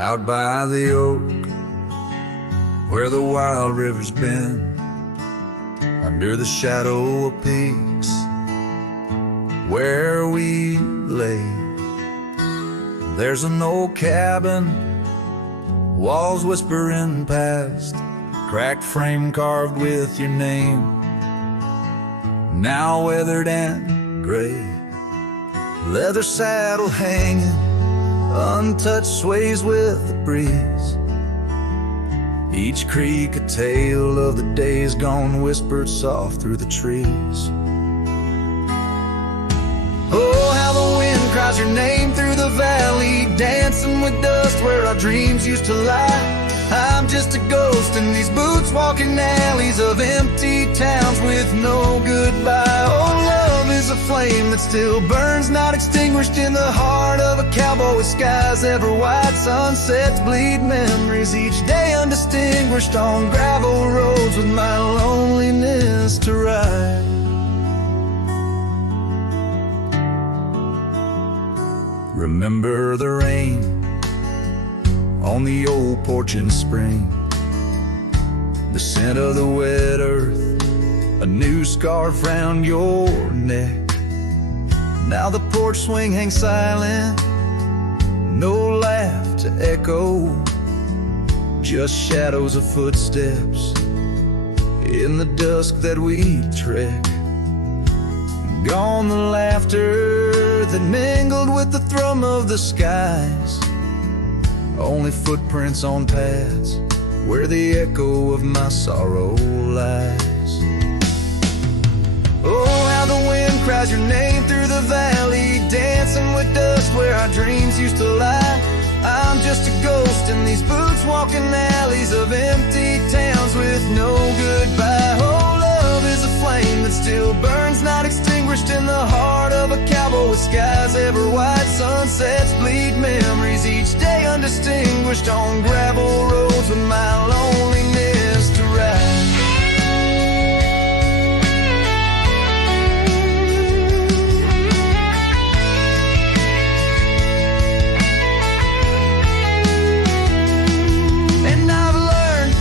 out by the oak, where the wild river's been, under the shadow of peaks, where we lay. There's an old cabin, walls whispering past, cracked frame carved with your name, now weathered and gray. Leather saddle hanging, untouched, sways with the breeze. Each creak a tale of the days gone, whispered soft through the trees. Oh, how the wind cries your name through the valley, dancing with dust where our dreams used to lie. I'm just a ghost in these boots, walking alleys of empty towns with no goodbye. Oh, love is a flame that still burns, not extinguished, in the heart of a cowboy with skies ever white. Sunsets bleed memories each day, undistinguished on gravel roads with my loneliness to ride. Remember the rain on the old porch in spring, the scent of the wet earth, a new scarf round your neck. Now the porch swing hangs silent, no laugh to echo, just shadows of footsteps in the dusk that we trek. Gone the laughter that mingled with the thrum of the skies, only footprints on paths where the echo of my sorrow lies. Oh, how the wind cries your name through the valley, dancing with dust where our dreams used to lie. I'm just a ghost in these boots, walking alleys of empty towns with no goodbye. Oh, love is a flame that still burns, not extinguished, in the heart of a cowboy with skies ever white. Sunsets bleed memories each day, undistinguished on gravel roads with my loneliness to ride. And I've learned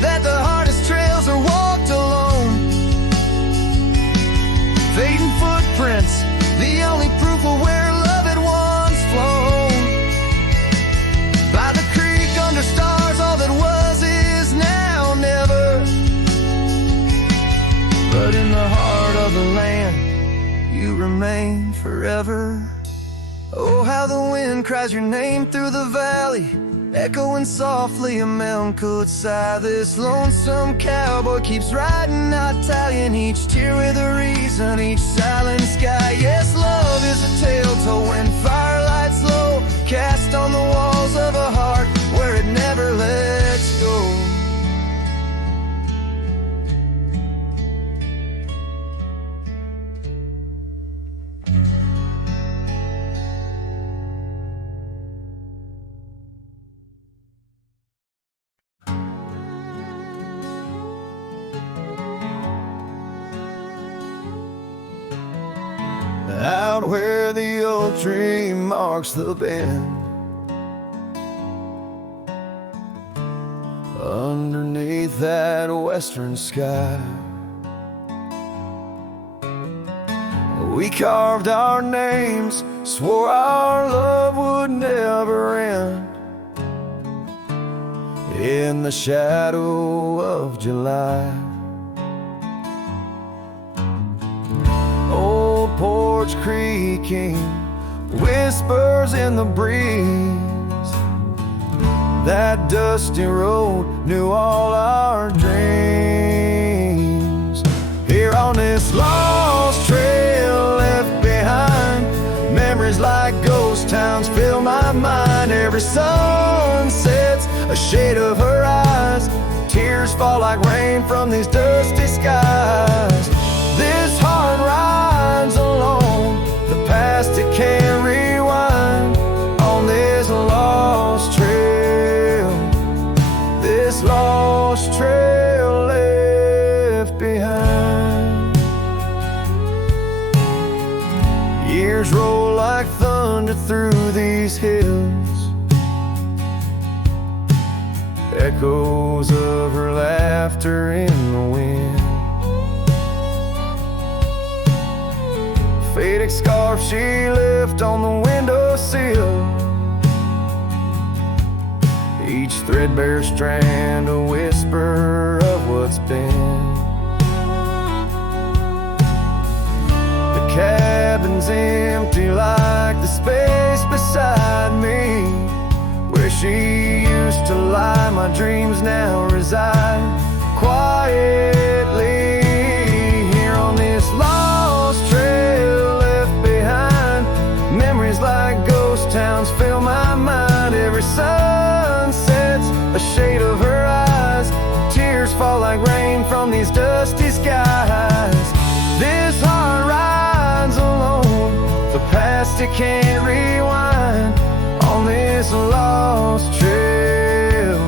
that the hardest trails are walked alone, fading footprints, the only proof of where love had once flown. By the creek under stars, all that was is now never. But in the heart of the land, you remain forever. Oh, how the wind cries your name through the valley, echoing softly a melancholy sigh. This lonesome cowboy keeps riding, not tallying each tear with a reason, each silent sky. Yes, love is a tale told when firelights low, cast on the walls of a heart where it never lets go. Out where the oak tree marks the bend, underneath that western sky, we carved our names, swore our love would never end. In the shadow of July, old porch creaking, whispers in the breeze. That dusty road knew all our dreams. Here on this lost trail left behind, memories like ghost towns fill my mind. Every sun sets a shade of her eyes, tears fall like rain from these dusty skies. This heart rides alone, the past it can't rewind. On this lost trail, this lost trail left behind. Years roll like thunder through these hills, echoes of her laughter in the wind. Faded scarf she left on the windowsill, each threadbare strand a whisper of what's been. The cabin's empty like the space beside me, where she used to lie. My dreams now reside quietly here on this lost trail left behind. Memories like ghost towns fill my mind. Every sun sets a shade of her eyes. Tears fall like rain from these dusty skies. This heart rides alone, the past it can't rewind. On this lost trail,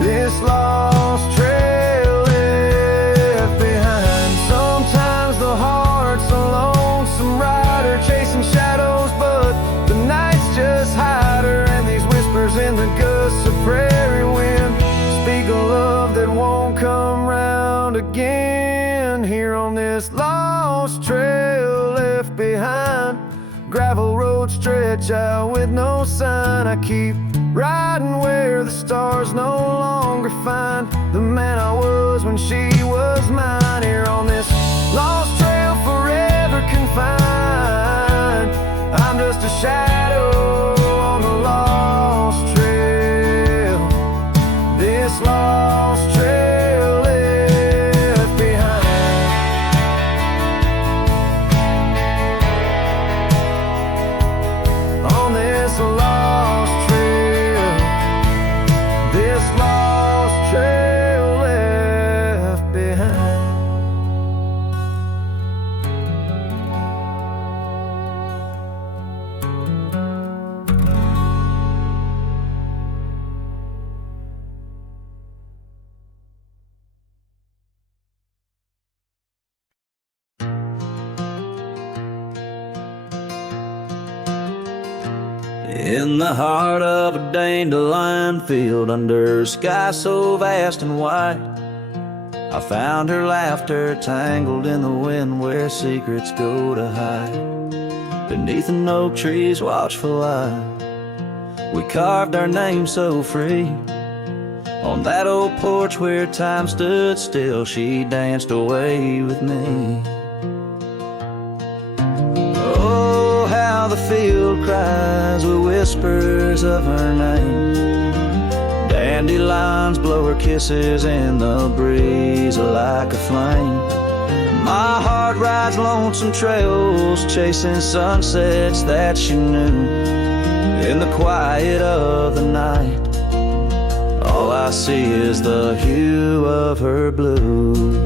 this lost trail left behind. Sometimes the heart's a lonesome rider chasing shadows, but the nights just hide her. And these whispers in the gusts of prairie wind speak a love that won't come round again. Here on this lost trail left behind, gravel roads stretch out with no sign. I keep riding where the stars no longer find the man I was when she was mine. Here on this lost trail forever confined, I'm just a shadow on the lost trail. This lost trail left behind. On this lost trail, this lost trail left behind. In the heart of a dandelion field, under a sky so vast and white, I found her laughter tangled in the wind where secrets go to hide. Beneath an oak tree's watchful eye, we carved our name so free. On that old porch where time stood still, she danced away with me. The field cries with whispers of her name. Dandelions blow her kisses in the breeze like a flame. My heart rides lonesome trails, chasing sunsets that she knew. In the quiet of the night, all I see is the hue of her blue.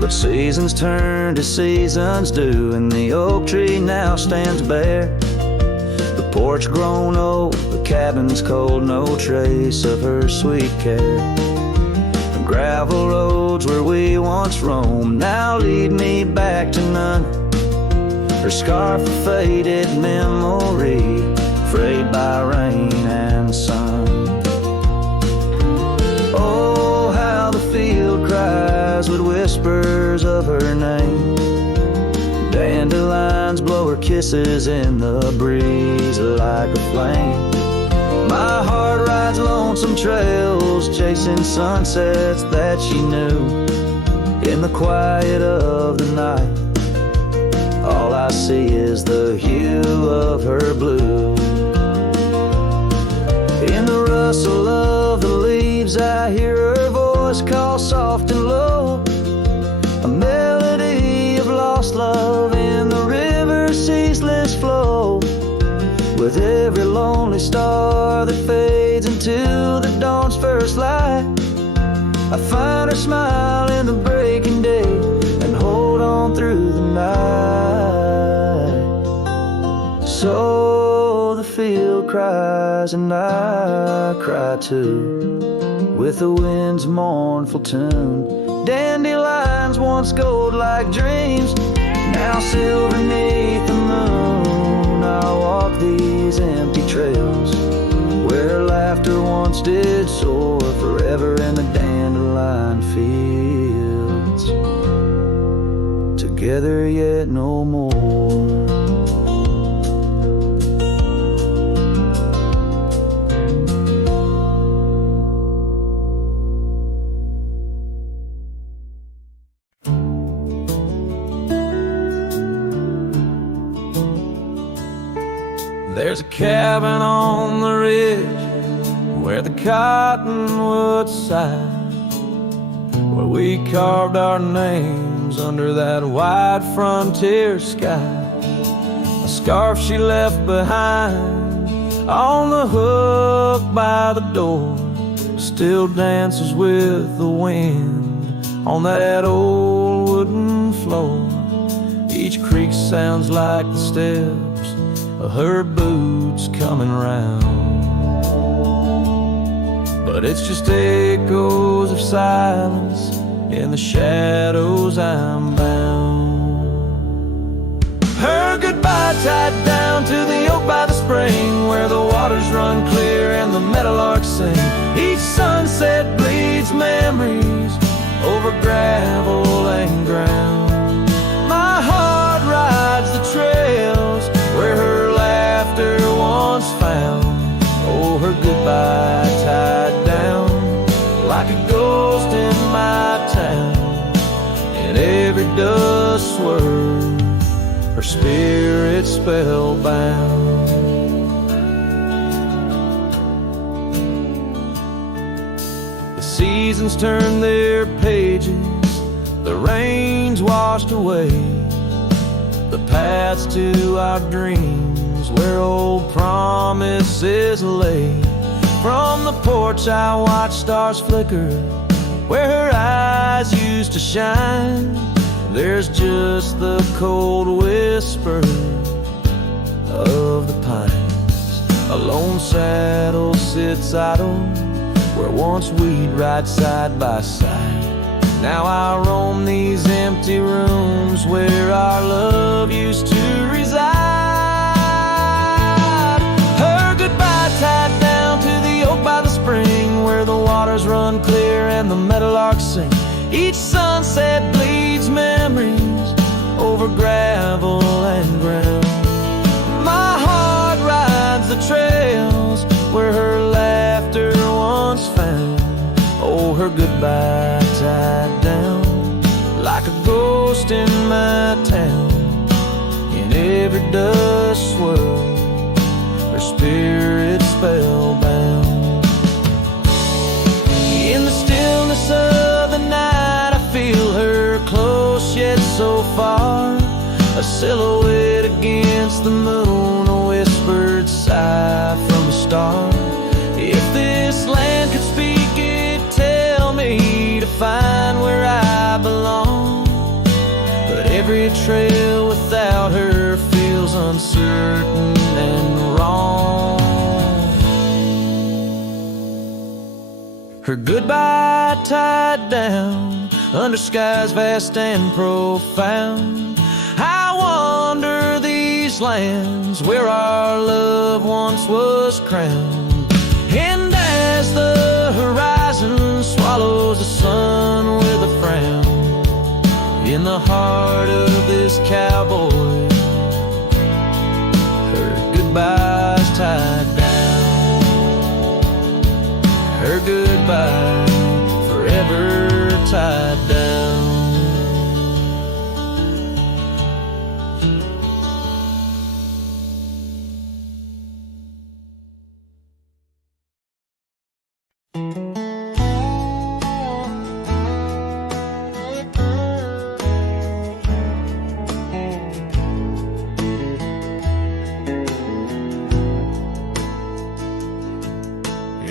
But seasons turn to seasons do, and the oak tree now stands bare. The porch grown old, the cabin's cold, no trace of her sweet care. The gravel roads where we once roamed now lead me back to none. Her scarf a faded memory, frayed by rain and sun. Oh, how the field cries with whispers of her name. Dandelions blow her kisses in the breeze like a flame. My heart rides lonesome trails, chasing sunsets that she knew. In the quiet of the night, all I see is the hue of her blue. In the rustle of the leaves, I hear her voice call soft and low. A melody of lost love in the river's ceaseless flow. With every lonely star that fades into the dawn's first light, I find her smile in the breaking day and hold on through the night. So the field cries and I cry too, with the wind's mournful tune. Dandelions once gold like dreams, now silver 'neath the moon. I walk the these empty trails where laughter once did soar forever in the dandelion fields, together yet no more. There's a cabin on the ridge where the cottonwoods sigh, where we carved our names under that wide frontier sky. A scarf she left behind on the hook by the door still dances with the wind on that old wooden floor. Each creak sounds like the steps of her boots coming round, but it's just echoes of silence in the shadows I'm bound. Her goodbye tied down to the oak by the spring where the waters run clear and the meadowlarks sing. Each sunset bleeds memories over gravel and ground. My heart rides the trails where her laughter once found. Oh, her goodbye tied down like a ghost in my town. In every dust swirl, her spirit spellbound. The seasons turn their pages, the rains washed away the paths to our dreams where old promises lay. From the porch I watch stars flicker where her eyes used to shine. There's just the cold whisper of the pines. A lone saddle sits idle where once we'd ride side by side. Now I roam these empty rooms where our love used to reside. Her goodbye tied down to the oak by the spring where the waters run clear and the meadowlarks sing. Each sunset bleeds memories over gravel and ground. My heart rides the trails where her laughter once found. Oh, her goodbye tied down like a ghost in my town. In every dust swirl, her spirit spellbound. In the stillness of the night I feel her close yet so far. A silhouette against the moon, a whispered sigh from a star. If this land could speak, it'd tell me to find where I belong. But every trail without her feels uncertain and wrong. Her goodbye tied down under skies vast and profound. I wander these lands where our love once was crowned. And as the horizon swallows the sun with a frown, in the heart of this cowboy, her goodbye's tied down. Her goodbye forever tied down.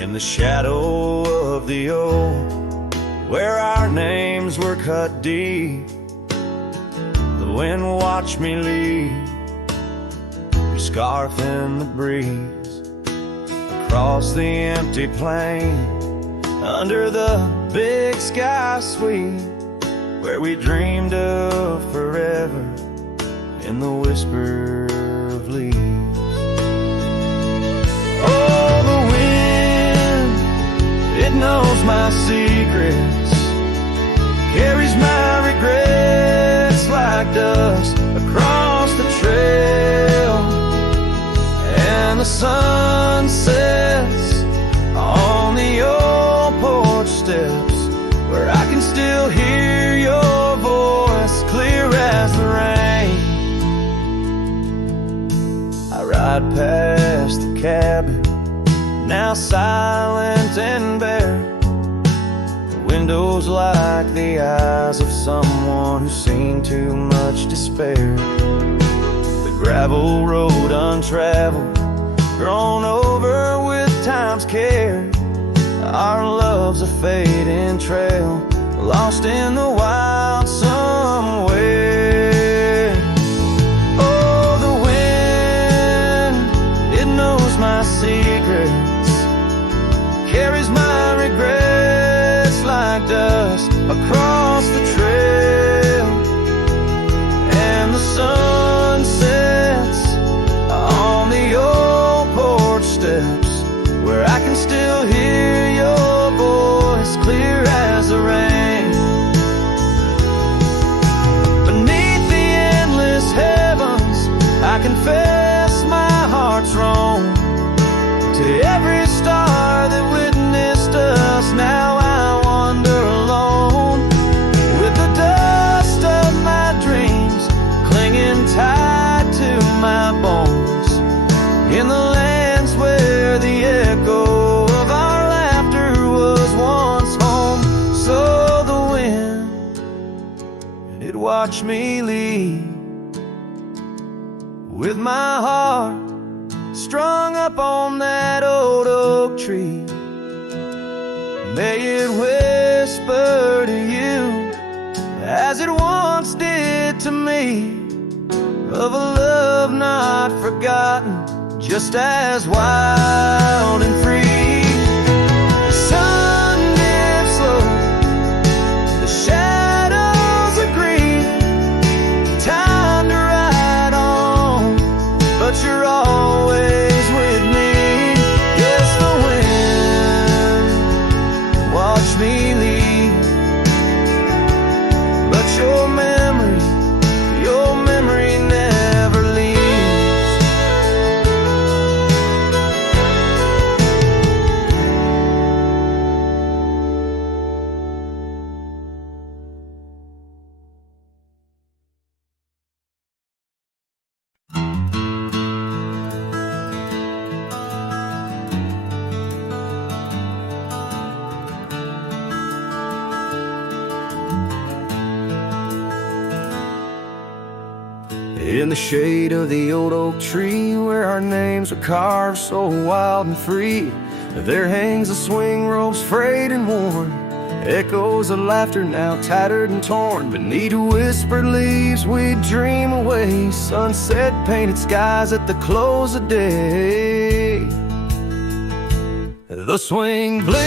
In the shadow of the oak, where our names were cut deep, the wind watched me leave, your scarf in the breeze, across the empty plain, under the big sky sweep, where we dreamed of forever in the whisper of leaves. knows my secrets, carries my regrets like dust across the trail. And the sun sets on the old porch steps, where I can still hear your voice clear as the rain. I ride past the cabin, now silent and bare. The windows like the eyes of someone who's seen too much despair. The gravel road untraveled, grown over with time's care. Our love's a fading trail, lost in the wild somewhere. Oh, the wind, it knows my secrets, carries my regrets like dust across the trail. And the sun sets on the old porch steps, where I can still hear your voice clear as the rain. Beneath the endless heavens, I confess my heart's wrong. To every star that witnessed us, now I wander alone, with the dust of my dreams clinging tight to my bones, in the lands where the echo of our laughter was once home. So the wind, it watched me leave, with my heart strung up on that old oak tree. May it whisper to you, as it once did to me, of a love not forgotten, just as wild and free. The sun dips slow, the shadows agree, time to ride on, but you're always with me. Yes, the wind watch me leave, but your memory never leaves. In the shade of the old oak tree, where our names were carved so wild and free, there hangs a swing rope's frayed and worn, echoes of laughter now tattered and torn. Beneath whispered leaves we dream away, sunset painted skies at the close of day. The swing bleeds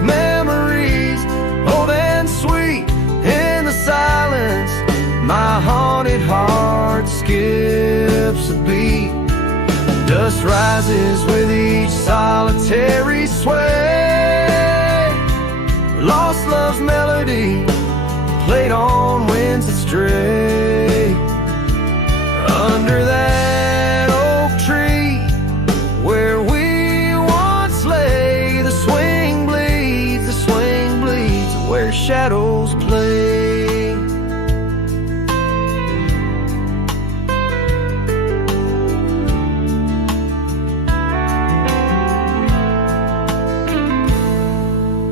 memories, old and sweet, in the silence. My haunted heart skips a beat, dust rises with each solitary sway. Lost love's melody, played on winds that stray. Under that oak tree, where we once lay, the swing bleeds, where shadows play.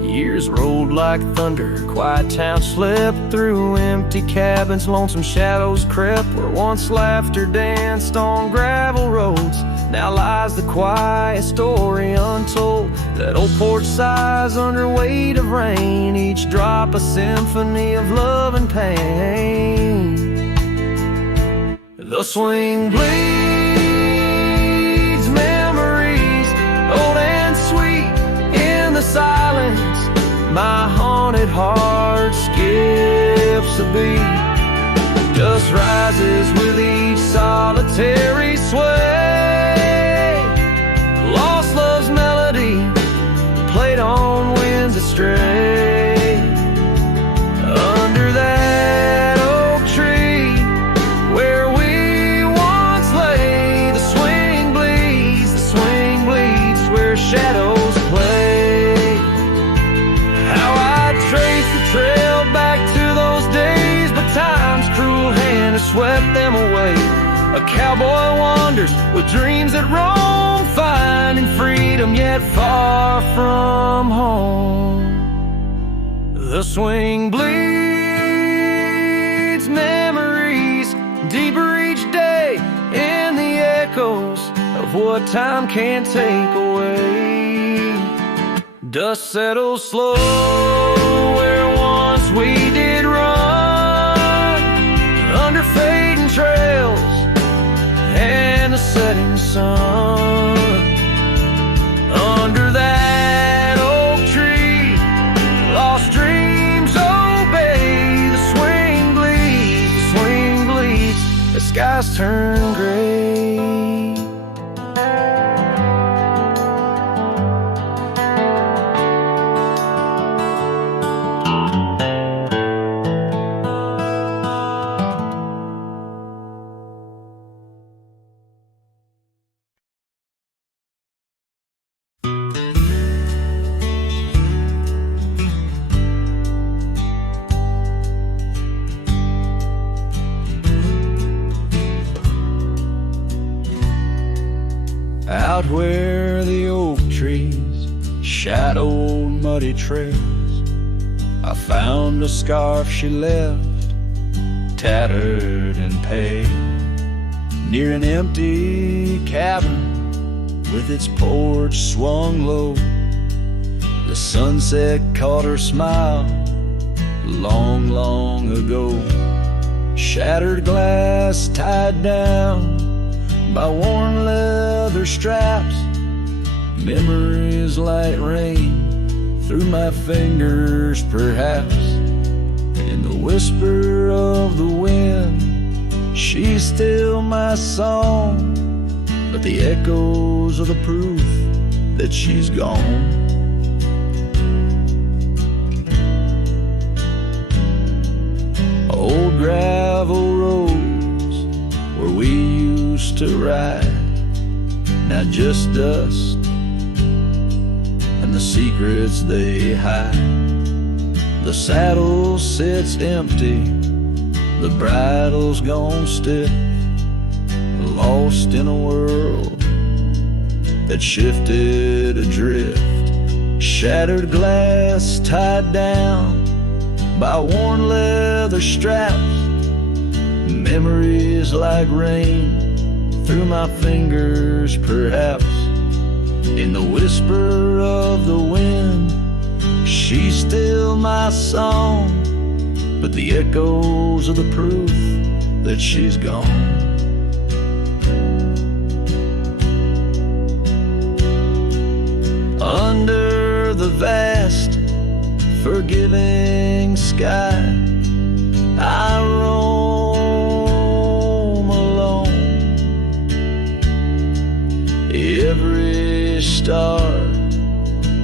Years rolled like thunder, quiet town slept through empty cabins, lonesome shadows crept where once laughter danced on gravel roads. Now lies the quiet story untold, that old porch sighs under weight of rain, each drop a symphony of love and pain. The swing bleeds memories, old and sweet, in the silence. My haunted heart skips a beat, dust rises with each solitary sway. Lost love's melody, on winds astray. Under that oak tree where we once lay, the swing bleeds where shadows play. How I'd trace the trail back to those days, but time's cruel hand has swept them away. A cowboy wanders with dreams that roam, finding freedom yet far from home. The swing bleeds memories deeper each day in the echoes of what time can't take away. Dust settles slow where once we did run, under fading trails and the setting sun. Under that oak tree, lost dreams obey. The swing bleeds, the skies turn gray. Out where the oak trees shadowed muddy trails, I found a scarf she left, tattered and pale, near an empty cabin with its porch swung low. The sunset caught her smile long, long ago. Shattered glass tied down by worn leather straps, memories like rain through my fingers perhaps. In the whisper of the wind, she's still my song, but the echoes are the proof that she's gone. Old gravel roads where we used to ride, now just dust and the secrets they hide. The saddle sits empty, the bridle's gone stiff, lost in a world that shifted adrift. Shattered glass tied down by worn leather straps, memories like rain through my fingers perhaps. In the whisper of the wind, she's still my song, but the echoes are the proof that she's gone. Under the vast, forgiving sky, I roam alone. Every star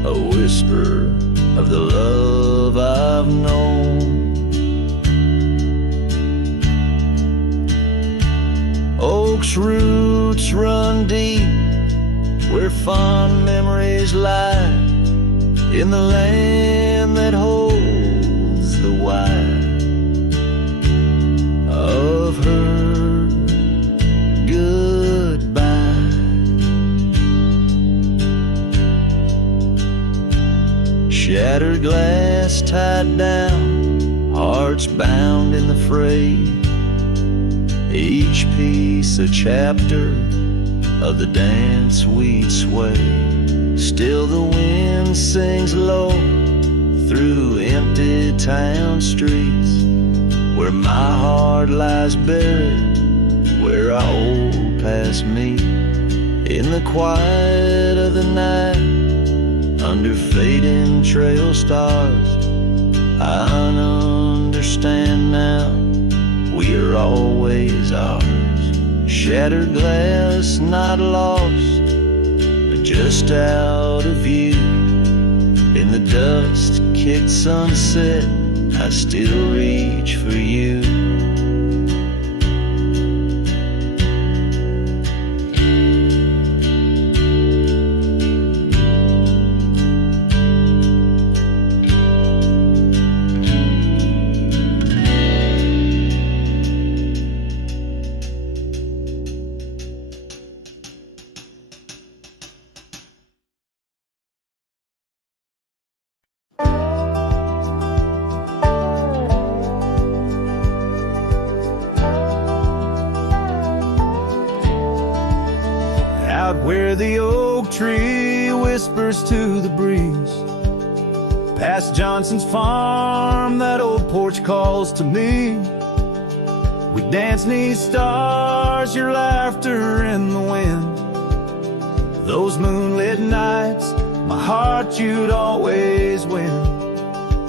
a whisper of the love I've known. Oak's roots run deep where fond memories lie, in the land that holds the why of her goodbye. Shattered glass tied down, hearts bound in the fray, each piece a chapter of the dance we'd sway. Still the wind sings low through empty town streets, where my heart lies buried, where our old past meet. In the quiet of the night, under fading trail stars, I understand now, we are always ours. Shattered glass not lost, but just out of view. In the dust-kicked sunset, I still reach for you. Where the oak tree whispers to the breeze, past Johnson's farm, that old porch calls to me. We dance 'neath stars, your laughter in the wind. Those moonlit nights, my heart you'd always win.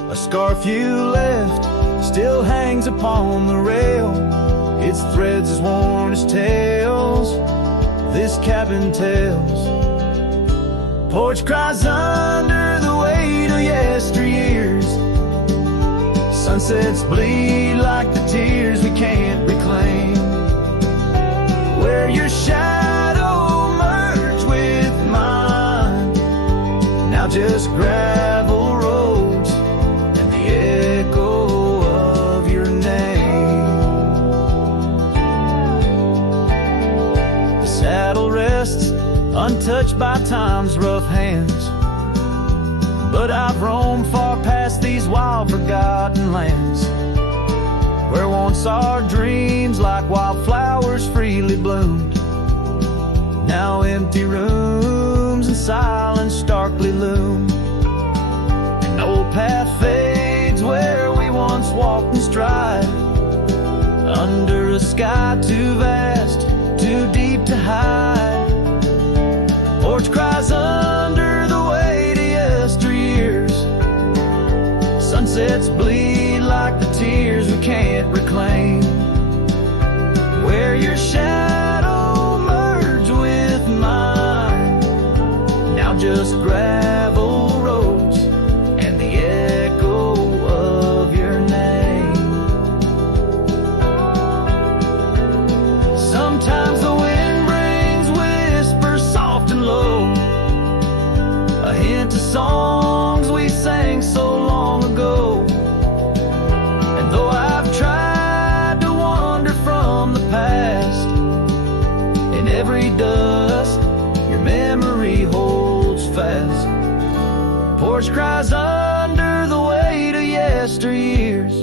A scarf you left still hangs upon the rail, its threads as worn as tales this cabin tells. Porch cries under the weight of yesteryears. Sunsets bleed like the tears we can't reclaim. Where your shadow merged with mine, now just gravel roads and the echo of your name. The saddle rests untouched by time's rough hands, but I've roamed far past these wild forgotten lands, where once our dreams like wildflowers freely bloomed. Now empty rooms and silence starkly loom. An old path fades where we once walked in stride, under a sky too vast, too deep to hide. Porch cries under the weight of yesteryears. Sunsets bleed like the tears we can't reclaim. Where your shadow merged with mine, now just gravel roads and the echo of your name. Sometimes the wind brings whispers soft and low, a hint of songs we sang so long ago. And though I've tried to wander from the past, in every dust your memory holds fast. Porch cries under the weight of yesteryears.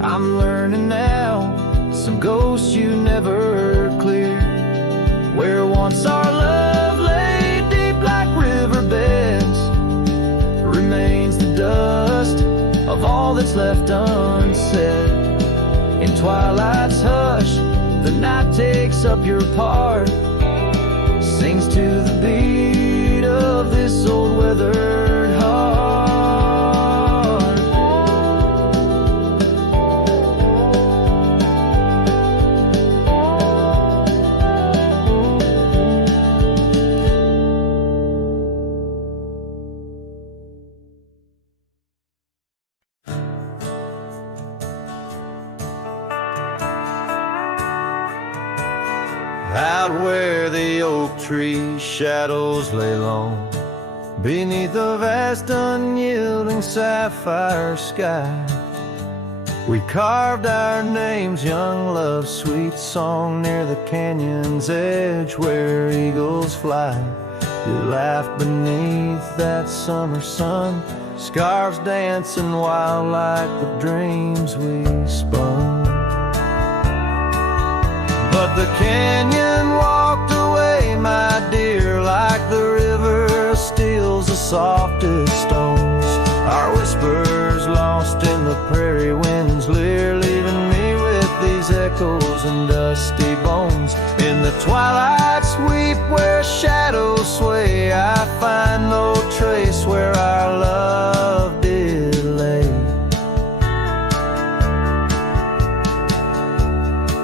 I'm learning now, some ghosts you never cleared. Where once our love lay deep like riverbeds, remains the dust of all that's left unsaid. In twilight's hush, the night takes up your part, sings to the beat of this old weathered heart. Out where the oak tree shadows lay long, beneath a vast unyielding sapphire sky, we carved our names, young love's sweet song, near the canyon's edge where eagles fly. You laughed beneath that summer sun, scarves dancing wild like the dreams we spun. But the canyon walked away, my dear, like the river steals the softest stones. Our whispers lost in the prairie winds, leaving me with these echoes and dusty bones. In the twilight sweep where shadows sway, I find no trace where our love did lay.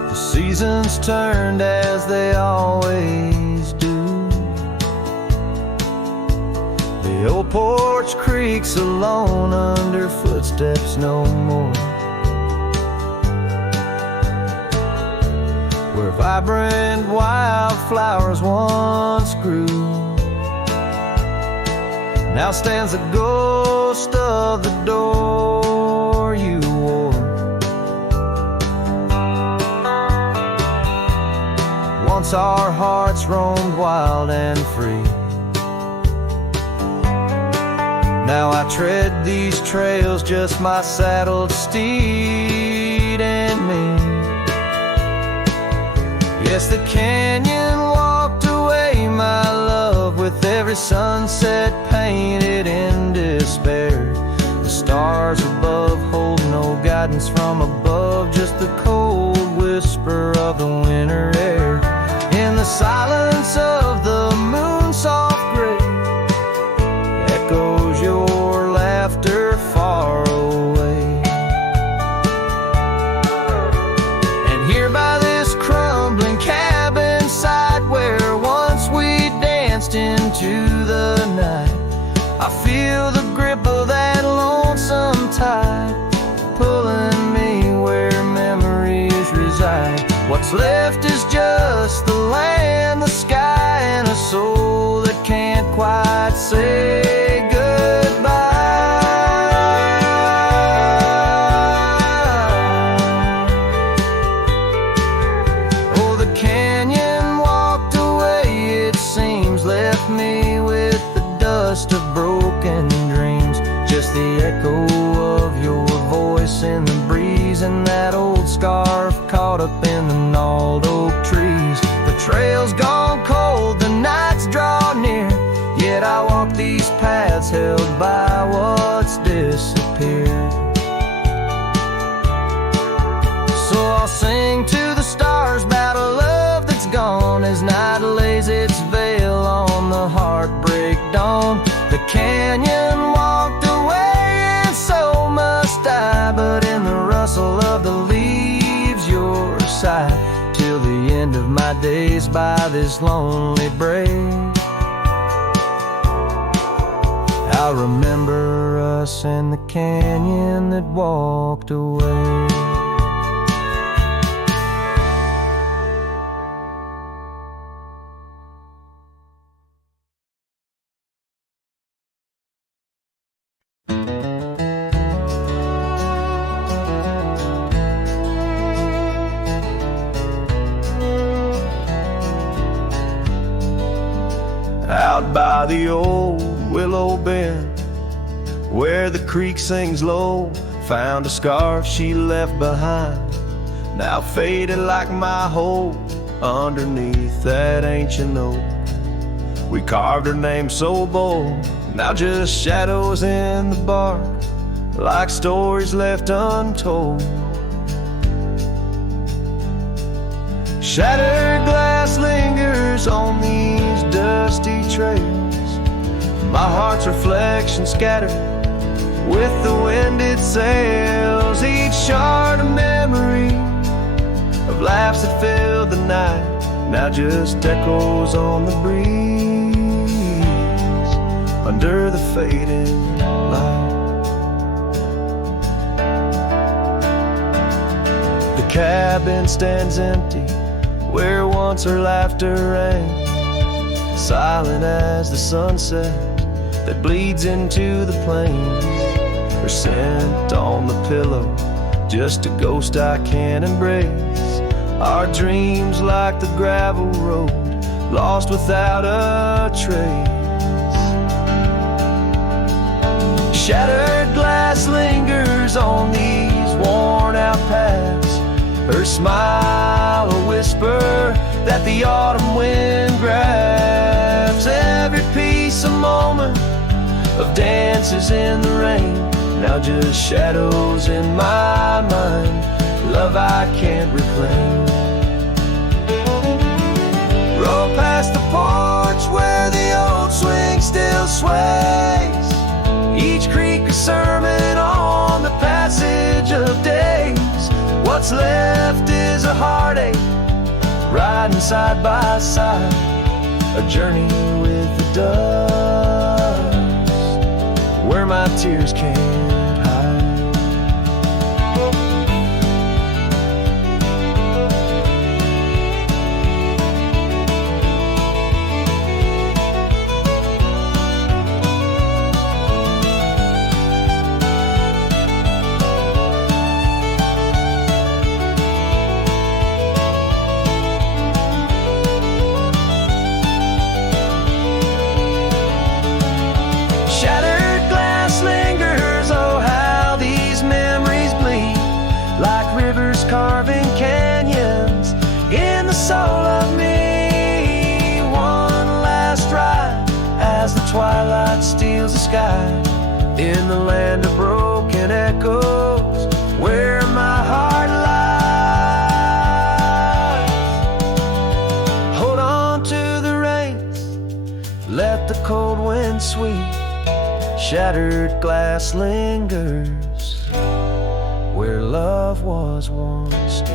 The seasons turned as they always do. The old porch creaks alone under footsteps no more, where vibrant wildflowers once grew. Now stands the ghost of the door you wore. Once our hearts roamed wild and free. Now I tread these trails, just my saddled steed and me. Yes, the canyon walked away, my love, with every sunset painted in despair. The stars above hold no guidance from above, just the cold whisper of the winter air. In the silence of the moon's soft gray, echoes your laughter far away. And here by this crumbling cabin site, where once we danced into the night, I feel the grip of that lonesome tide, pulling me where memories reside. What's left is just the land, the sky, and a soul that can't quite say goodbye. Oh, the canyon walked away, it seems, left me with the dust of broken dreams. Just the echo of your voice in the breeze, and that old scarf caught up in the gnarled oak trees. The trail's gone cold, the nights draw near, yet I walk these paths held by what's disappeared. So I'll sing to the stars about a love that's gone, as night lays its veil on the heartbreak dawn. The canyon walked away, and so must I, but in the rustle of the leaves, your side, till the end of my days by this lonely brave. I remember us and the canyon that walked away. Out by the old willow bend, where the creek sings low, found a scarf she left behind, now faded like my hope underneath that ancient oak. We carved her name so bold, now just shadows in the bark, like stories left untold. Shattered glass lingers on these dusty trails, my heart's reflection scattered with the wind it sails. Each shard a memory of laughs that filled the night, now just echoes on the breeze under the fading light. The cabin stands empty where once her laughter rang, silent as the sunset that bleeds into the plains. Her scent on the pillow, just a ghost I can't embrace. Our dreams like the gravel road, lost without a trace. Shattered glass lingers on these worn out paths, her smile a whisper that the autumn wind grabs. Every piece a moment of dances in the rain, now just shadows in my mind, love I can't reclaim. Roll past the porch where the old swing still sways, each creek a sermon on the passage of days. What's left is a heartache, riding side by side, a journey with the dust. where my tears can't hide. Shattered glass lingers, oh how these memories bleed, like rivers carving canyons in the soul of me. One last ride as the twilight steals the sky, in the land of broken echoes where my heart lies. Hold on to the reins, let the cold wind sweep. Shattered glass lingers where love was once deep.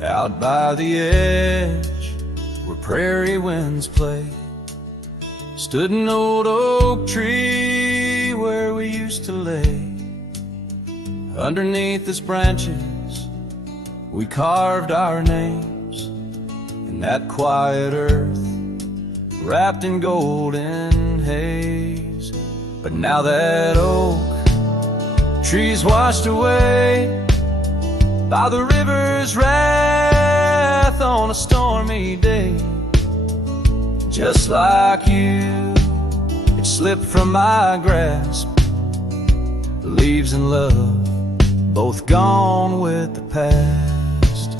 Out by the edge, where prairie winds play, stood an old oak tree where we used to lay. Underneath its branches, we carved our names in that quiet earth, wrapped in golden haze. But now that oak tree's washed away by the river's wrath on a stormy day. Just like you, it slipped from my grasp. The leaves and love, both gone with the past.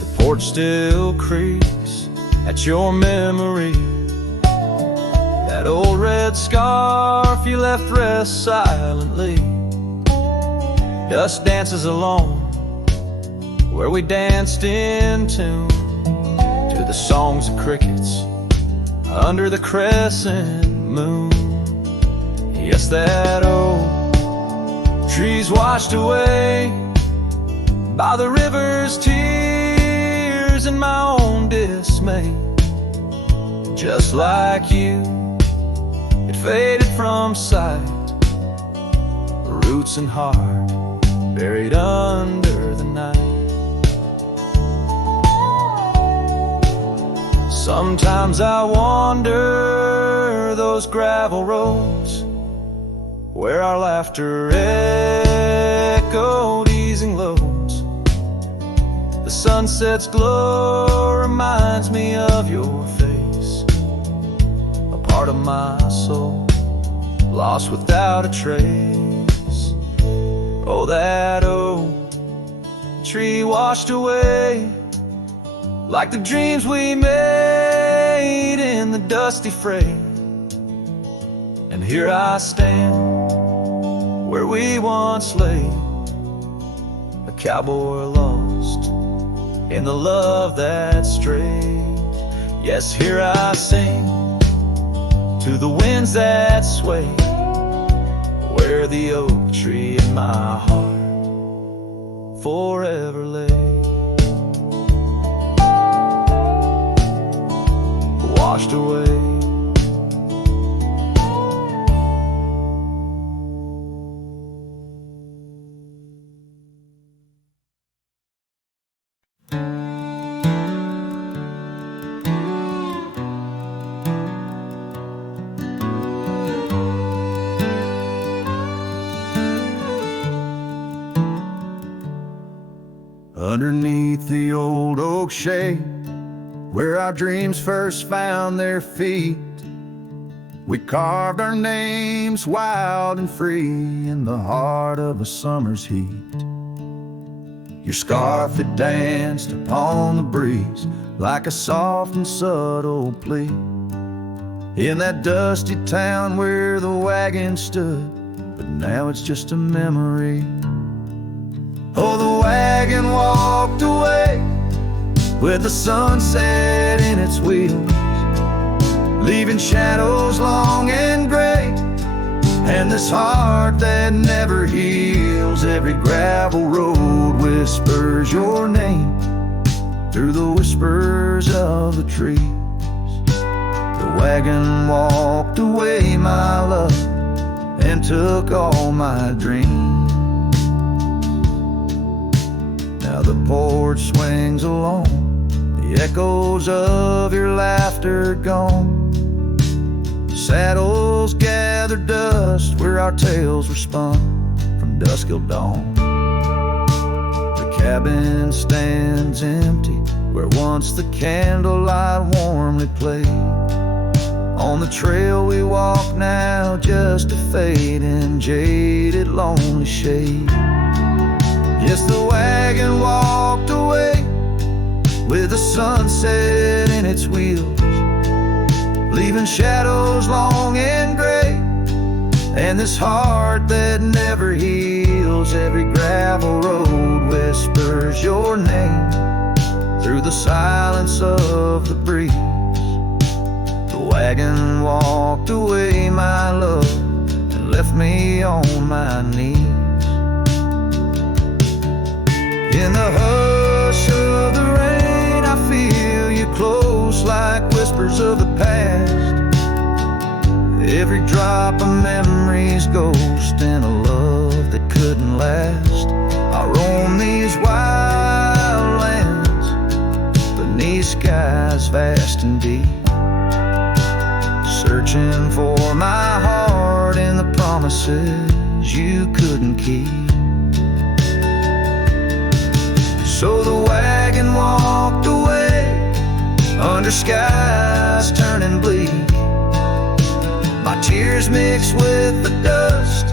The porch still creaks at your memory. That old red scarf you left rests silently. Dust dances alone where we danced in tune to the songs of crickets under the crescent moon. Yes, that old tree's washed away by the river's tears and my own dismay. Just like you, it faded from sight, roots and heart buried under the night. Sometimes I wander those gravel roads where our laughter echoed easing loads. The sunset's glow reminds me of your face, a part of my soul lost without a trace. Oh, that old tree washed away like the dreams we made in the dusty fray. And here I stand where we once lay, a cowboy lost in the love that strayed. Yes, here I sing to the winds that sway, where the oak tree in my heart forever lay. Washed away. Underneath the old oak shade, where our dreams first found their feet, we carved our names wild and free in the heart of a summer's heat. Your scarf that danced upon the breeze like a soft and subtle plea. In that dusty town where the wagon stood, but now it's just a memory. Oh, the wagon walked away with the sunset in its wheels, leaving shadows long and gray, and this heart that never heals. Every gravel road whispers your name through the whispers of the trees. The wagon walked away, my love, and took all my dreams. Now the porch swings along, the echoes of your laughter gone. Saddles gather dust where our tales were spun from dusk till dawn. The cabin stands empty where once the candlelight warmly played. On the trail we walk now, just a fading, jaded, lonely shade. Yes, the wagon walked away with the sunset in its wheels, leaving shadows long and gray, and this heart that never heals. Every gravel road whispers your name through the silence of the breeze. The wagon walked away, my love, and left me on my knees. In the hush of the rain, I feel you close like whispers of the past. Every drop of memory's ghost and a love that couldn't last. I roam these wild lands beneath skies vast and deep, searching for my heart in the promises you couldn't keep. So the wagon walked away under skies turning bleak. My tears mix with the dust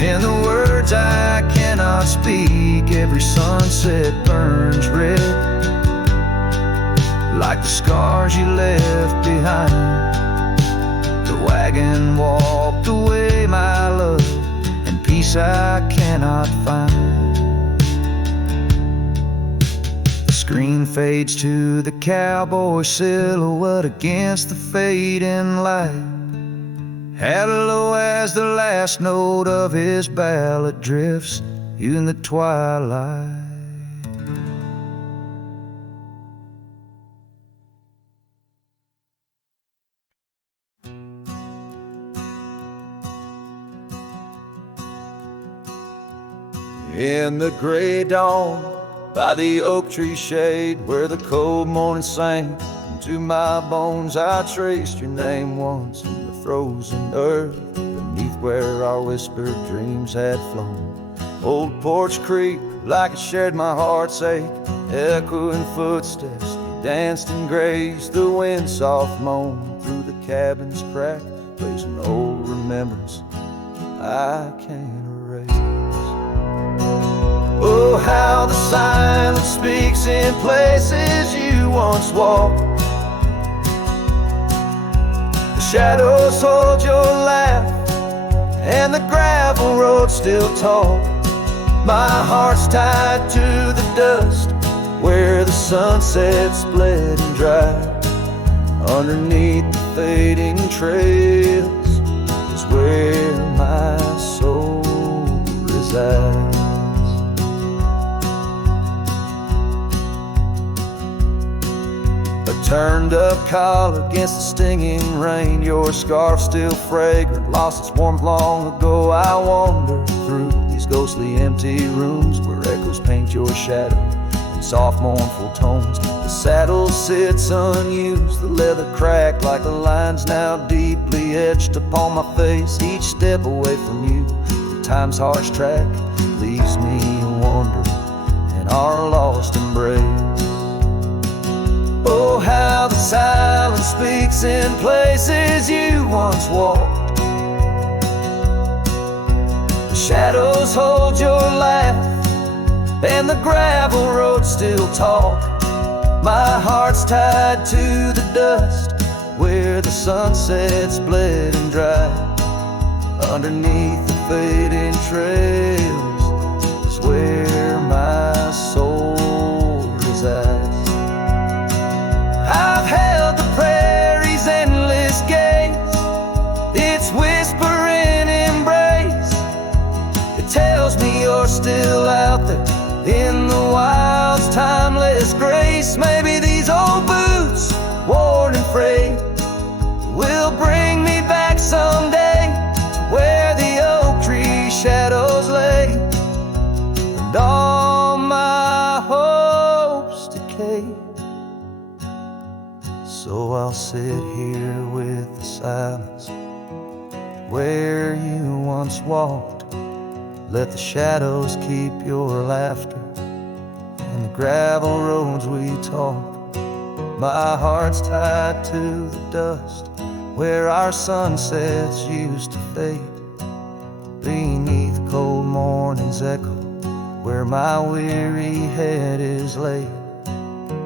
and the words I cannot speak. Every sunset burns red like the scars you left behind. The wagon walked away, my love, and peace I cannot find. The screen fades to the cowboy silhouette against the fading light. Hello as the last note of his ballad drifts in the twilight. In the gray dawn, by the oak tree shade, where the cold morning sank into my bones, I traced your name once in the frozen earth, beneath where our whispered dreams had flown. Old Porch Creek, like it shared my heart's ache, echoing footsteps, you danced and grazed. The wind soft moan through the cabin's crack, plays an old remembrance I can't erase. Oh, how the silence speaks in places you once walked. The shadows hold your laugh, and the gravel road still talk. My heart's tied to the dust, where the sunset's bled and dry. Underneath the fading trails is where my soul resides. Turned up collar against the stinging rain, your scarf still fragrant, lost its warmth long ago. I wander through these ghostly empty rooms where echoes paint your shadow in soft mournful tones. The saddle sits unused, the leather cracked like the lines now deeply etched upon my face. Each step away from you, time's harsh track leaves me wandering in our lost embrace. Oh, how the silence speaks in places you once walked. The shadows hold your laugh, and the gravel road still talk. My heart's tied to the dust, where the sunset's bled and dry. Underneath the fading trails is where my soul resides. I've held the prairie's endless gaze, its whispering embrace. It tells me you're still out there in the wild's timeless grace. Maybe these old boots, worn and frayed, will bring me back someday to where the oak tree shadows lay and all my hopes decay. So I'll sit here with the silence where you once walked. Let the shadows keep your laughter and the gravel roads we talk. My heart's tied to the dust where our sunsets used to fade, beneath cold morning's echo where my weary head is laid.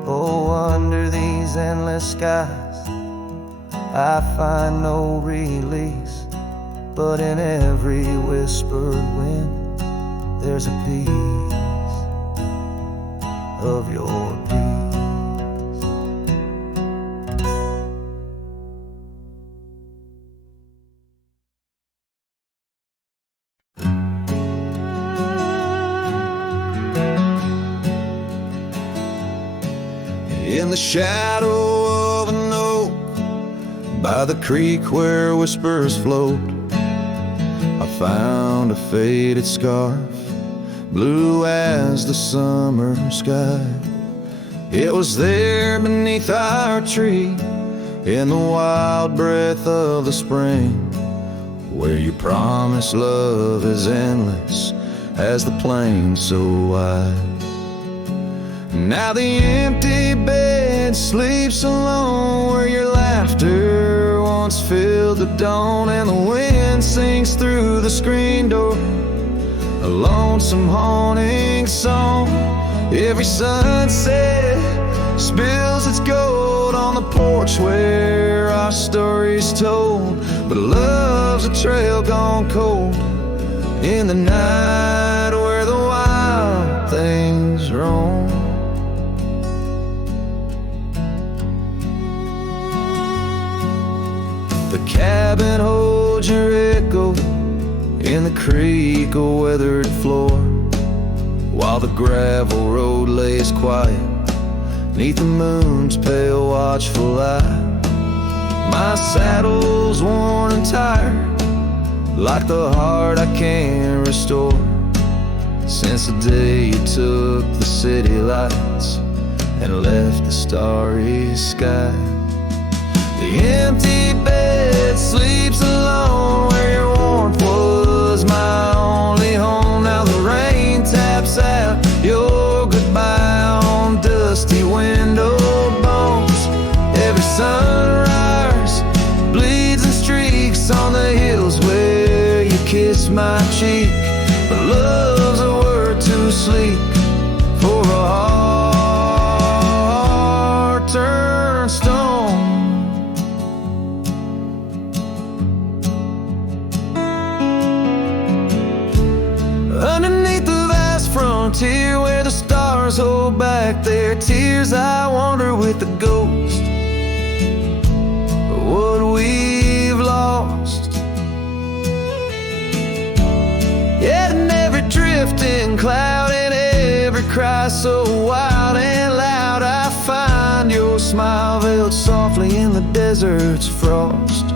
Oh, under these endless skies I find no release, but in every whispered wind there's a piece of your peace. In the shadow of an oak by the creek where whispers float, I found a faded scarf, blue as the summer sky. It was there beneath our tree, in the wild breath of the spring, where you promise love is endless as the plain so wide. Now the empty bed sleeps alone where your laughter once filled the dawn, and the wind sings through the screen door a lonesome haunting song. Every sunset spills its gold on the porch where our story's told, but love's a trail gone cold in the night where the wild things roam. The cabin holds your echo in the creek, a weathered floor, while the gravel road lays quiet neath the moon's pale watchful eye. My saddle's worn and tired, like the heart I can't restore, since the day you took the city lights and left the starry sky. The empty bed sleeps alone where your warmth was my only home. Now the rain taps out your goodbye on dusty window bones. Every sunrise bleeds and streaks on the hills where you kiss my cheek, but love's a word too sleek for a heart turned stone. Underneath the vast frontier where the stars hold back their tears, I wander with the ghost of what we've lost. Yet in every drifting cloud and every cry so wild and loud, I find your smile veiled softly in the desert's frost.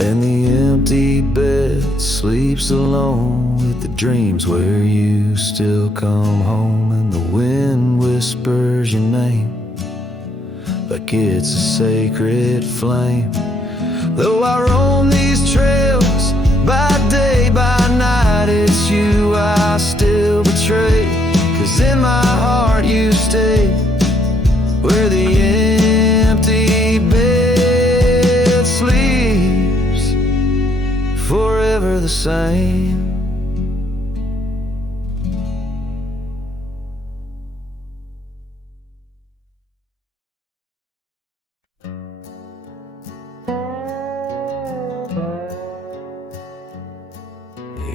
And the empty bed sleeps alone with the dreams where you still come home, and the wind whispers your name like it's a sacred flame. Though I roam these trails by day, by night, it's you I still betray, 'cause in my heart you stay where the empty bed sleeps forever the same.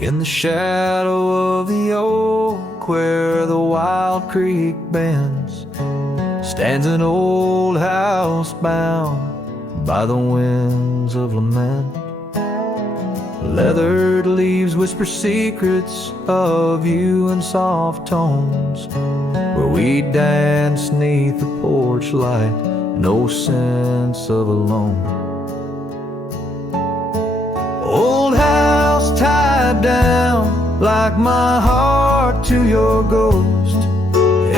In the shadow of the oak where the wild creek bends stands an old house bound by the winds of lament. Leathered leaves whisper secrets of you in soft tones, where we dance 'neath the porch light, no sense of alone. Old house tied down like my heart to your ghost,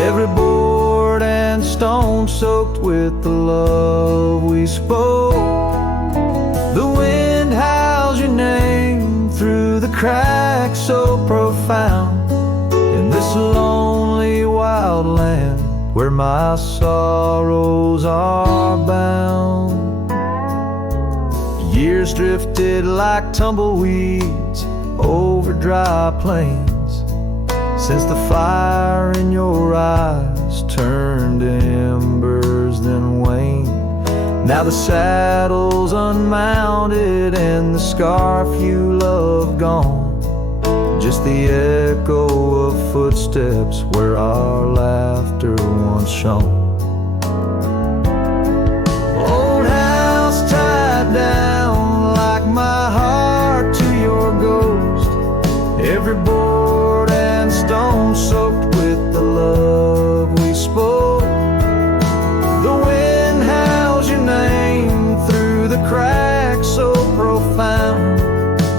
every board and stone soaked with the love we spoke. The wind howls your name through the cracks so profound in this lonely wild land where my sorrows are bound. Years drifted like tumbleweeds over dry plains since the fire in your eyes turned to embers then waned. Now the saddle's unmounted and the scarf you love gone, just the echo of footsteps where our laughter once shone. Old house tied down like my heart to your ghost, every board and stone soaked with the love we spoke. The wind howls your name through the cracks so profound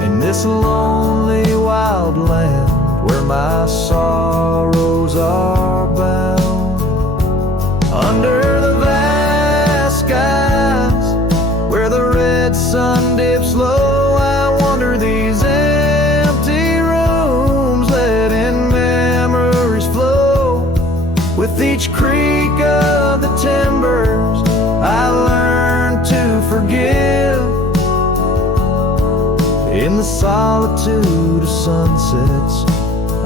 in this lonely wild land where my sorrows are bound. Under the vast skies where the red sun dips low, I wander these empty rooms, letting memories flow. With each creak of the timbers I learn to forgive. In the solitude of sunsets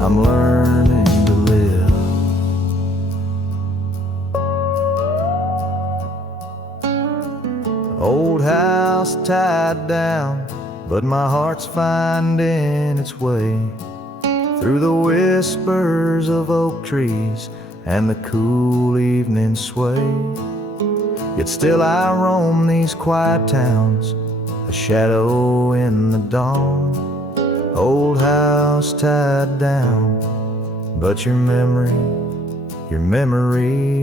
I'm learning to live. Old house tied down, but my heart's finding its way through the whispers of oak trees and the cool evening sway. Yet still I roam these quiet towns, a shadow in the dawn. Old house tied down, but your memory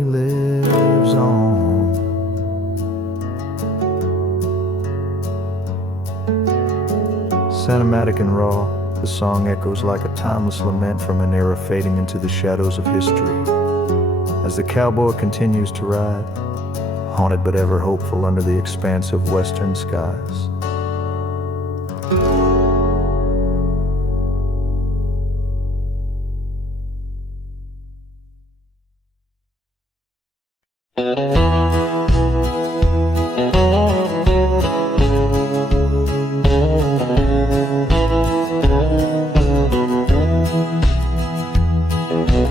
lives on. Cinematic and raw, the song echoes like a timeless lament from an era fading into the shadows of history. As the cowboy continues to ride, haunted but ever hopeful under the expanse of western skies.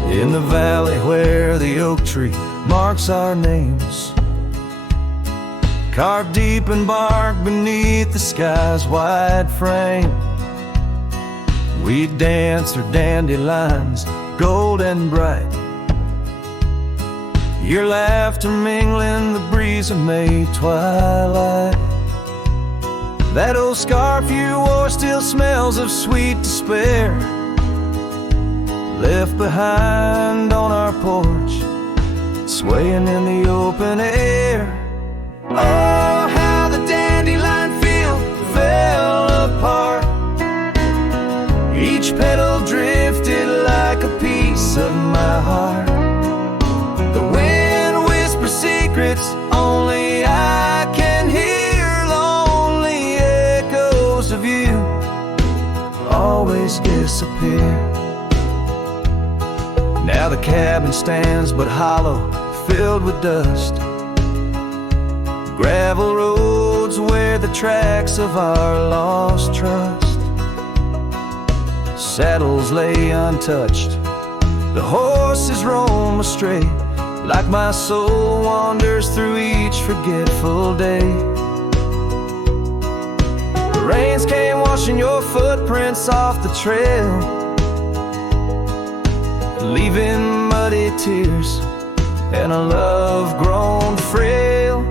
In the valley where the oak tree marks our names, carved deep in bark beneath the sky's wide frame, we dance our dandelions, gold and bright, your laughter mingling the breeze of May twilight. That old scarf you wore still smells of sweet despair, left behind on our porch, swaying in the open air. Oh, how the dandelion field fell apart, each petal drifted like a piece of my heart. The wind whispers secrets only I can hear, lonely echoes of you always disappear. Now the cabin stands but hollow, filled with dust, gravel roads where the tracks of our lost trust. Saddles lay untouched, the horses roam astray, like my soul wanders through each forgetful day. Rains came washing your footprints off the trail, leaving muddy tears and a love grown frail.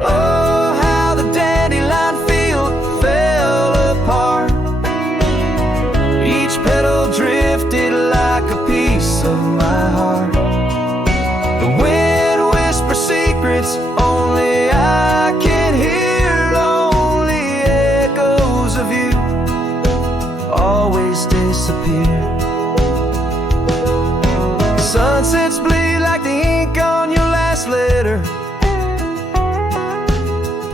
Oh, how the dandelion field fell apart. Each petal drifted like a piece of my heart. The wind whispers secrets only I can hear. Lonely echoes of you always disappear. Sunsets bleed like the ink on your last letter.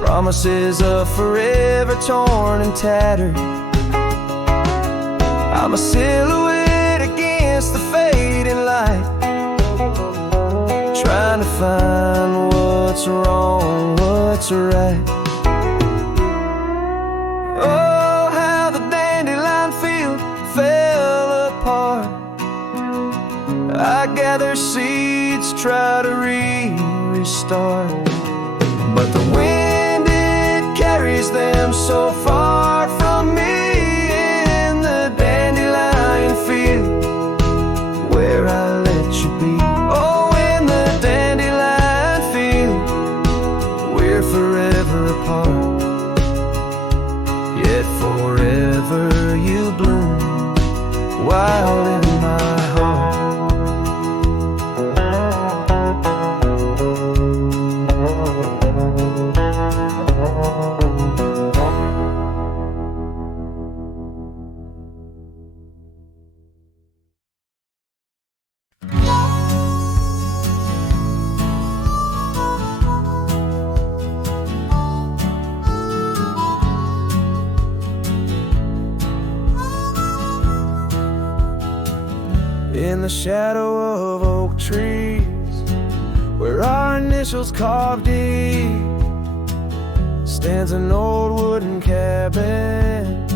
Promises of forever torn and tattered. I'm a silhouette against the fading light, trying to find what's wrong, what's right. Oh, how the dandelion field fell apart. I gather seeds, try to restart, but the wind, it carries them so far from me. In the dandelion field where I let you be. Oh, in the dandelion field we're forever apart, yet forever you bloom wild in my heart. In the shadow of oak trees, where our initials carved deep, stands an old wooden cabin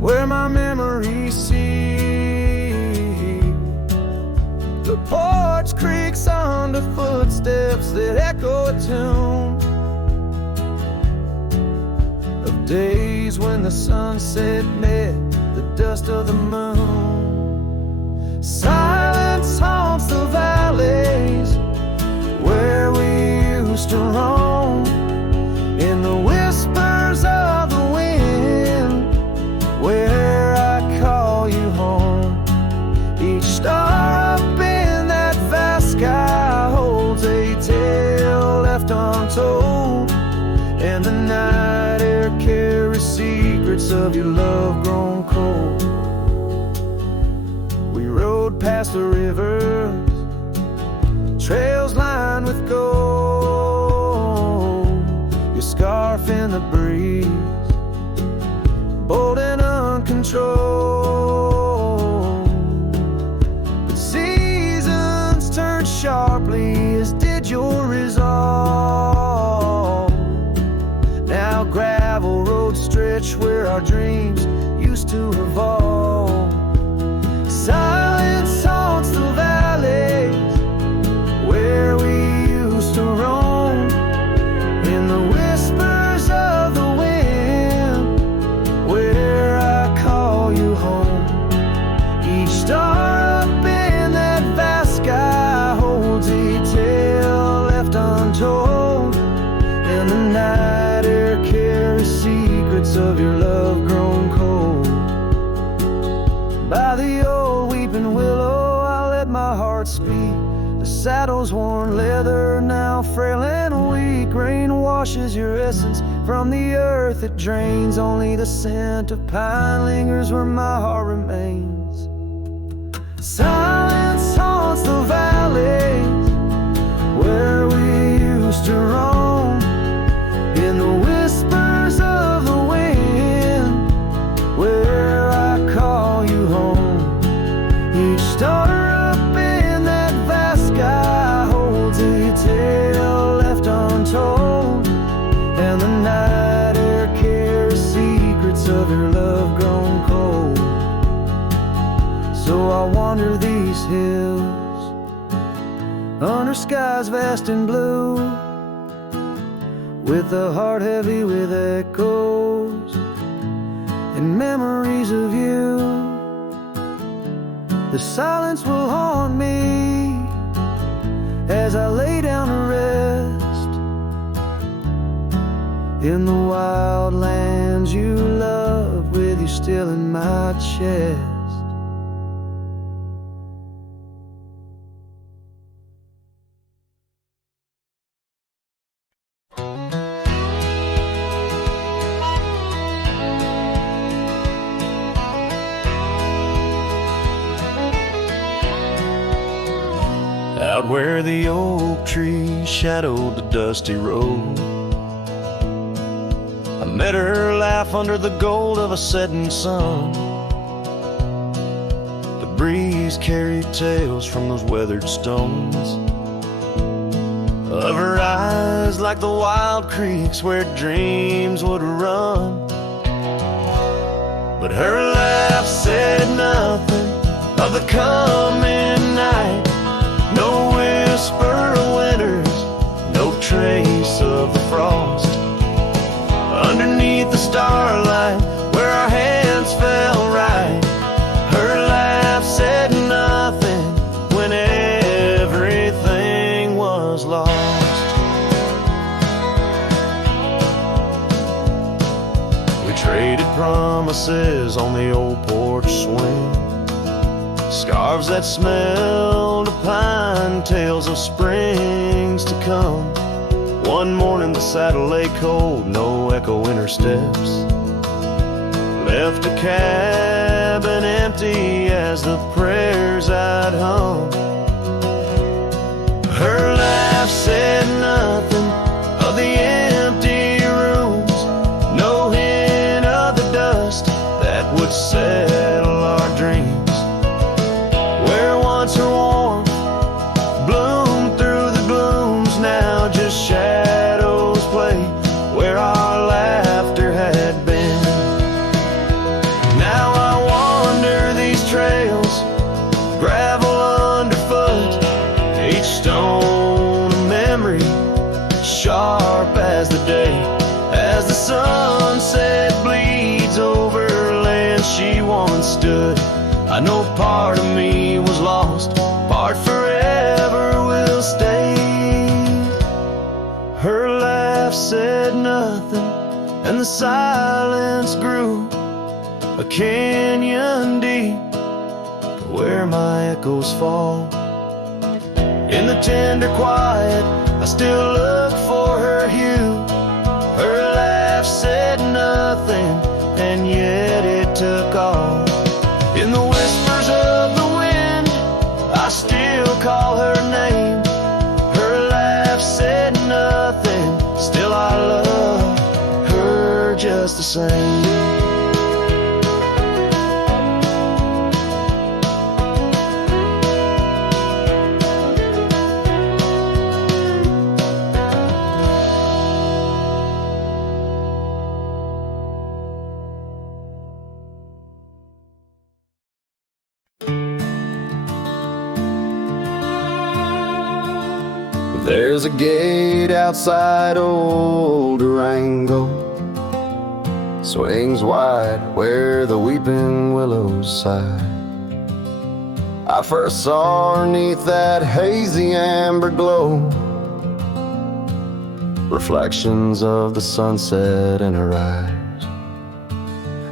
where my memories see. The porch creaks under footsteps that echo a tune of days when the sunset met the dust of the moon. Silence haunts the valleys where we used to roam. In the whispers of the wind, where I call you home. Each star up in that vast sky holds a tale left untold, and the night air carries secrets of your love grown cold. We rode past the rivers, trails lined with gold, your scarf in the breeze, bold and uncontrolled. But seasons turned sharply, as did your resolve. Now gravel roads stretch where our dreams used to revolve. Silence haunts the valleys where we used to roam. In the whispers of the wind, where I call you home. Each star up in that vast sky holds a tale left untold, and the night air carries secrets of your love grown cold. By the old weeping willow I let my heart speak. The saddle's worn leather, now frail and weak. Rain washes your essence from the earth it drains. Only the scent of pine lingers where my heart remains. Silence haunts the valleys where we used to roam. In the whispers of the wind, where I call you home. Each star up in that vast sky holds a tale left untold, and the night air carries secrets of your love grown cold. So I wander these hills under skies vast and blue, with a heart heavy with echoes and memories of you. The silence will haunt me as I lay down to rest in the wild lands you love, with you still in my chest. Out where the oak tree shadowed the dusty road, I met her laugh under the gold of a setting sun. The breeze carried tales from those weathered stones of her eyes, like the wild creeks where dreams would run. But her laugh said nothing of the coming night. No whisper of winters, no trace of the frost. Underneath the starlight, where our hands fell right, her laugh said nothing when everything was lost. We traded promises on the old porch swing, scarves that smelled of pine, tales of springs to come. One morning the saddle lay cold, no echo in her steps, left a cabin empty as the prayers I'd hum. Her laugh said nothing of the empty rooms, no hint of the dust that would settle our dreams. Her warmth bloomed through the glooms, now just shadows play where our laughter had been. Now I wander these trails, gravel underfoot, each stone a memory, sharp as the day, as the sunset bleeds over land she once stood. I know part of me was lost, part forever will stay. Her laugh said nothing, and the silence grew a canyon deep where my echoes fall. In the tender quiet, I still look for her hue. Her laugh said nothing, and yet it took all. In the whispers of the wind, I still call her name. Her laugh said nothing, still I love her just the same. There's a gate outside old Durango, swings wide where the weeping willows sigh. I first saw her 'neath that hazy amber glow, reflections of the sunset in her eyes.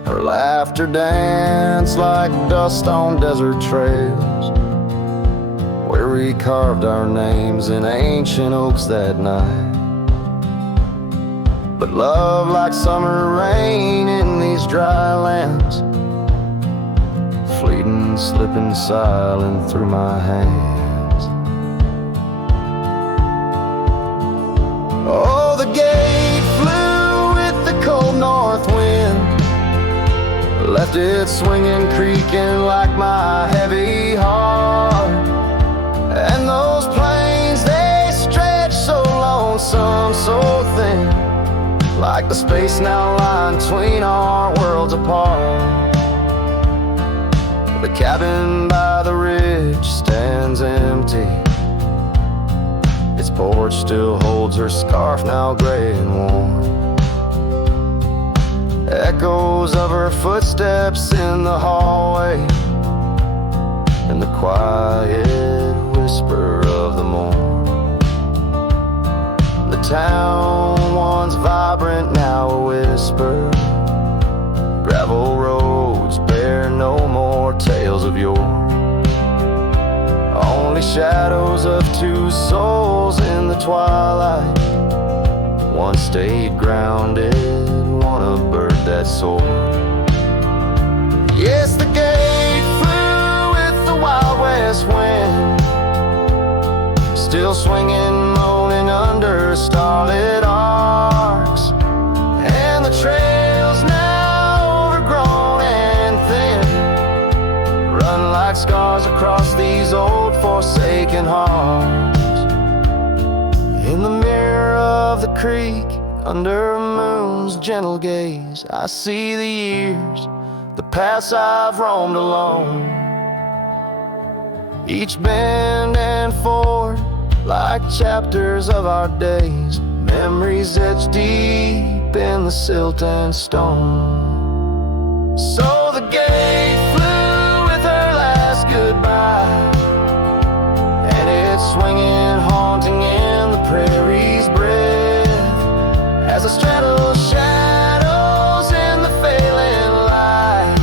Her laughter danced like dust on desert trails, where we carved our names in ancient oaks that night. But love, like summer rain in these dry lands, fleeting, slipping silent through my hands. Oh, the gate flew with the cold north wind, left it swinging, creaking like my heavy heart. And those plains, they stretch so lonesome, so thin, like the space now lying between our worlds apart. The cabin by the ridge stands empty, its porch still holds her scarf, now gray and worn. echoes of her footsteps in the hallway, and the quiet whisper of the morn. The town, once vibrant, now a whisper. Gravel roads bear no more tales of yore, only shadows of two souls in the twilight. One stayed grounded, one a bird that soared. Yes, the gate flew with the Wild West wind, still swinging, moaning under starlit arcs. And the trails, now overgrown and thin, run like scars across these old forsaken hearts. In the mirror of the creek, under a moon's gentle gaze, I see the years, the paths I've roamed alone, each bend and ford like chapters of our days, memories etched deep in the silt and stone. So the gate flew with her last goodbye, and it's swinging, haunting in the prairie's breath, as I straddle shadows in the failing light.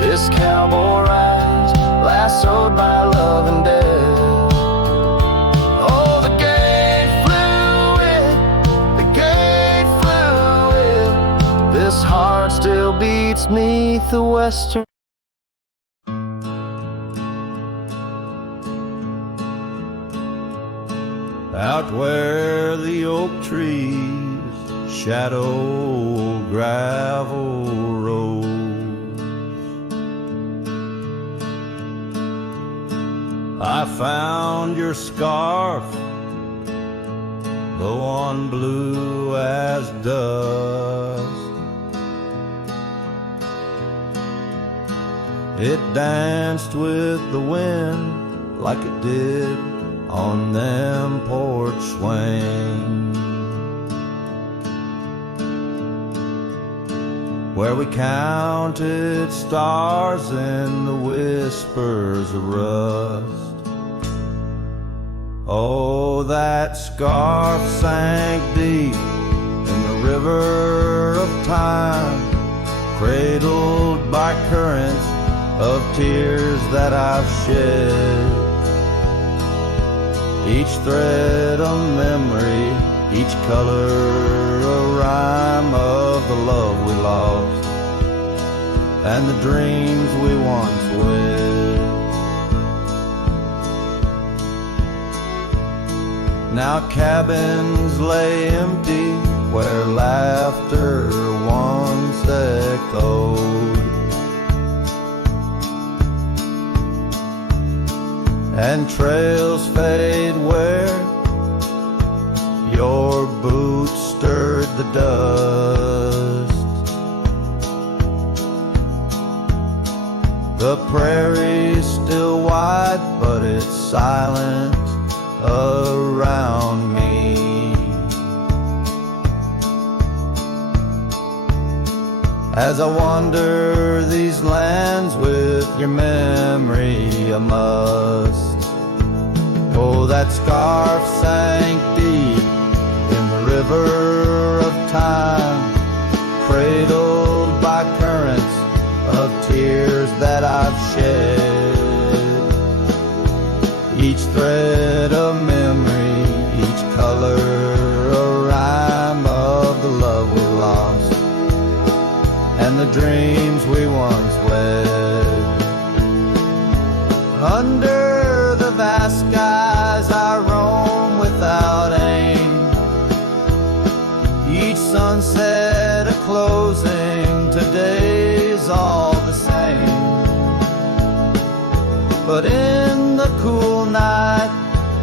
This cowboy rides, lassoed by love and death. Oh, the gate flew with, the gate flew with. This heart still beats 'neath the western. Out where the oak trees shadow gravel roads, I found your scarf, the one blue as dust. It danced with the wind like it did on them porch swings, where we counted stars in the whispers of rust. Oh, that scarf sank deep in the river of time, cradled by currents of tears that I've shed. Each thread a memory, each color a rhyme of the love we lost and the dreams we once wed. Now cabins lay empty where laughter once echoed, and trails fade where your boots stirred the dust. The prairie's still wide, but it's silent around me, as I wander these lands with your memory. I must. Oh, that scarf sank deep in the river of time, cradled by currents of tears that I've shed. Each thread a memory, each color a rhyme of the love we lost and the dreams we once wed. Under the vast skies I roam without aim, each sunset a closing, today's all the same. But in the cool night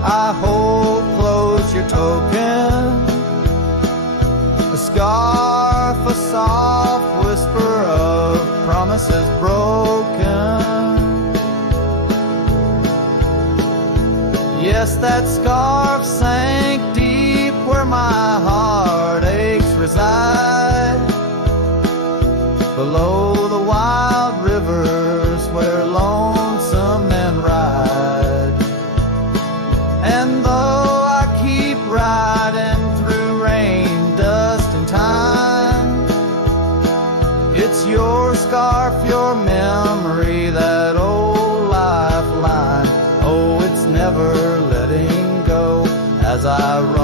I hold close your token, a scarf, a soft whisper of promises broken. Yes, that scarf sank deep where my heartaches reside, below the wild rivers where lonesome men ride. And though I keep riding through rain, dust, and time, it's your scarf, your memory, that old lifeline. Oh, it's never letting go as I run